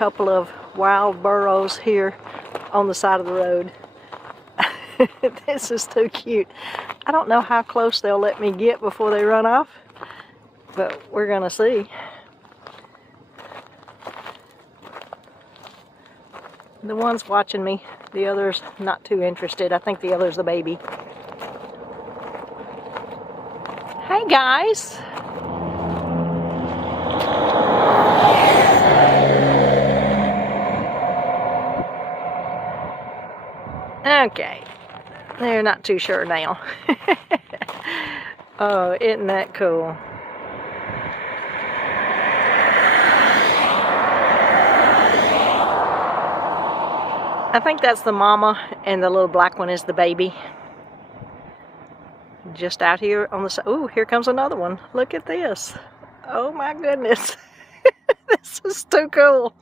couple of wild burros here on the side of the road. This is too cute. I don't know how close they'll let me get before they run off, but we're gonna see. The one's watching me, the other's not too interested. I think the other's the baby. Hey guys! Okay, they're not too sure now. Oh, isn't that cool? I think that's the mama and the little black one is the baby. Just out here on the side. Ooh, here comes another one. Look at this. Oh my goodness. This is too cool.